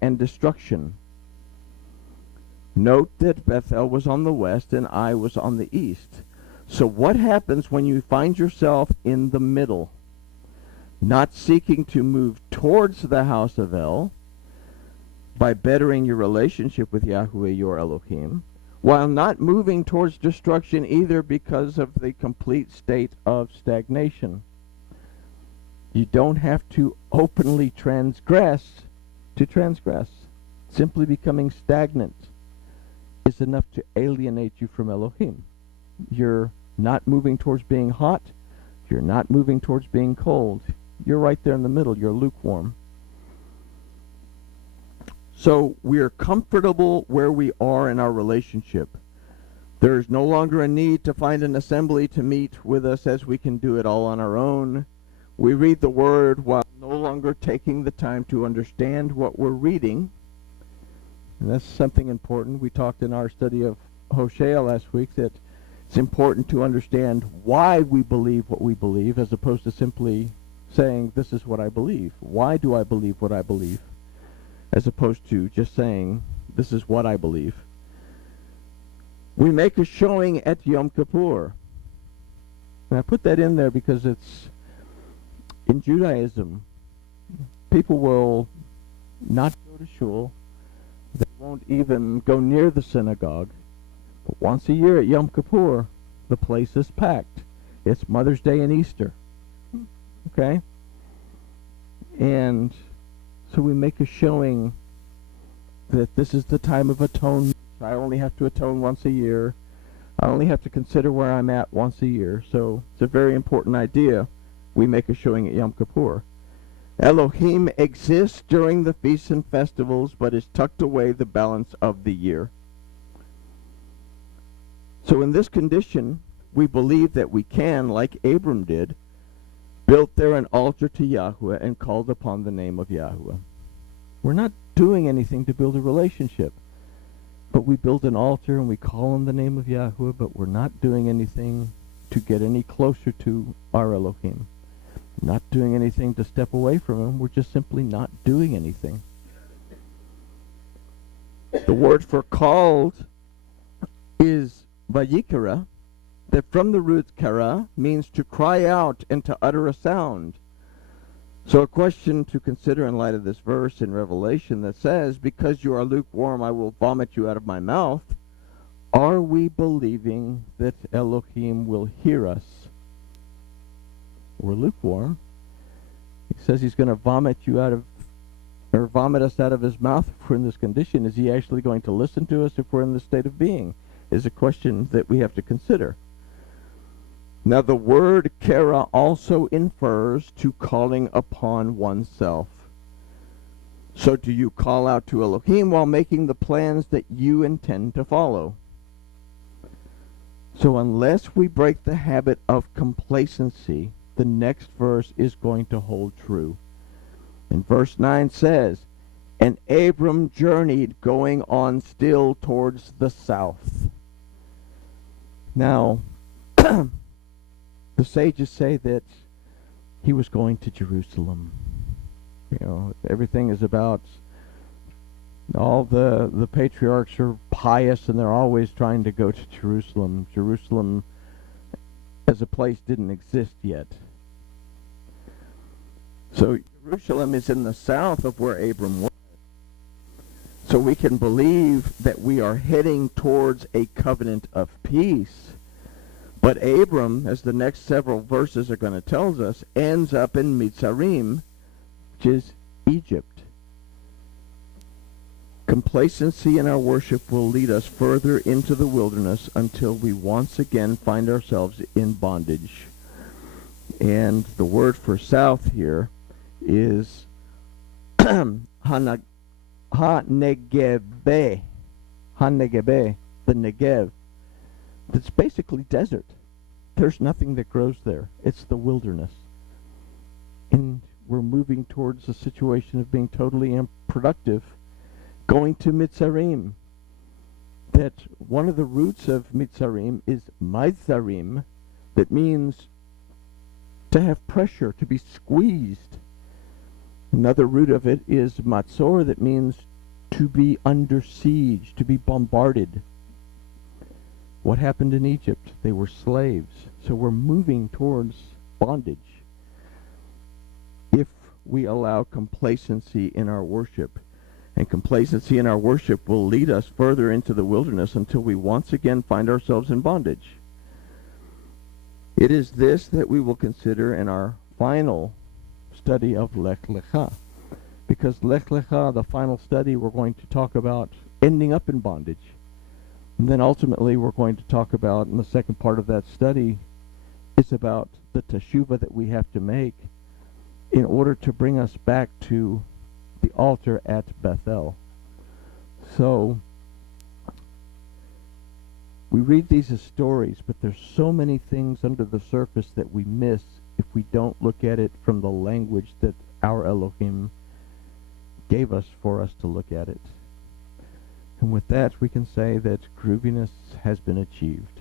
and destruction. Note that Bethel was on the west and Ai was on the east. So what happens when you find yourself in the middle? Not seeking to move towards the house of El by bettering your relationship with Yahweh your Elohim, while not moving towards destruction either because of the complete state of stagnation. You don't have to openly transgress to transgress. Simply becoming stagnant is enough to alienate you from Elohim. You're not moving towards being hot. You're not moving towards being cold. You're right there in the middle. You're lukewarm. So we are comfortable where we are in our relationship. There is no longer a need to find an assembly to meet with us, as we can do it all on our own. We read the Word while no longer taking the time to understand what we're reading. And that's something important. We talked in our study of Hosea last week that it's important to understand why we believe what we believe, as opposed to simply saying, this is what I believe. Why do I believe what I believe? As opposed to just saying, this is what I believe. We make a showing at Yom Kippur. And I put that in there because it's, in Judaism, people will not go to shul. They won't even go near the synagogue. But once a year at Yom Kippur, the place is packed. It's Mother's Day and Easter. Okay? And so we make a showing that this is the time of atonement. I only have to atone once a year. I only have to consider where I'm at once a year. So it's a very important idea. We make a showing at Yom Kippur. Elohim exists during the feasts and festivals, but is tucked away the balance of the year. So in this condition, we believe that we can, like Abram did, built there an altar to Yahweh and called upon the name of Yahweh. We're not doing anything to build a relationship, but we build an altar and we call on the name of Yahweh, but we're not doing anything to get any closer to our Elohim. Not doing anything to step away from him. We're just simply not doing anything. The word for called is vayikara, that from the root kara means to cry out and to utter a sound. So a question to consider in light of this verse in Revelation that says, because you are lukewarm, I will vomit you out of my mouth. Are we believing that Elohim will hear us? We're lukewarm. He says he's going to vomit you out of, or vomit us out of his mouth if we're in this condition. Is he actually going to listen to us if we're in this state of being? Is a question that we have to consider. Now the word kara also infers to calling upon oneself. So do you call out to Elohim while making the plans that you intend to follow? So unless we break the habit of complacency, the next verse is going to hold true. And verse 9 says, and Abram journeyed going on still towards the south. Now, the sages say that he was going to Jerusalem. You know, everything is about, all the patriarchs are pious and they're always trying to go to Jerusalem. Jerusalem as a place didn't exist yet. So Jerusalem is in the south of where Abram was. So we can believe that we are heading towards a covenant of peace. But Abram, as the next several verses are going to tell us, ends up in Mitzarim, which is Egypt. Complacency in our worship will lead us further into the wilderness until we once again find ourselves in bondage. And the word for south here is Ha-Negebe, the Negev. It's basically desert. There's nothing that grows there. It's the wilderness. And we're moving towards a situation of being totally unproductive, going to Mitzarim. That one of the roots of Mitzarim is Mitzarim, that means to have pressure, to be squeezed. Another root of it is matzor, that means to be under siege, to be bombarded. What happened in Egypt? They were slaves. So we're moving towards bondage if we allow complacency in our worship. And complacency in our worship will lead us further into the wilderness until we once again find ourselves in bondage. It is this that we will consider in our final study of Lecha. Because Lecha, the final study, we're going to talk about ending up in bondage. And then ultimately we're going to talk about, in the second part of that study, is about the teshuvah that we have to make in order to bring us back to the altar at Bethel. So we read these as stories, but there's so many things under the surface that we miss if we don't look at it from the language that our Elohim gave us for us to look at it. And with that, we can say that grooviness has been achieved.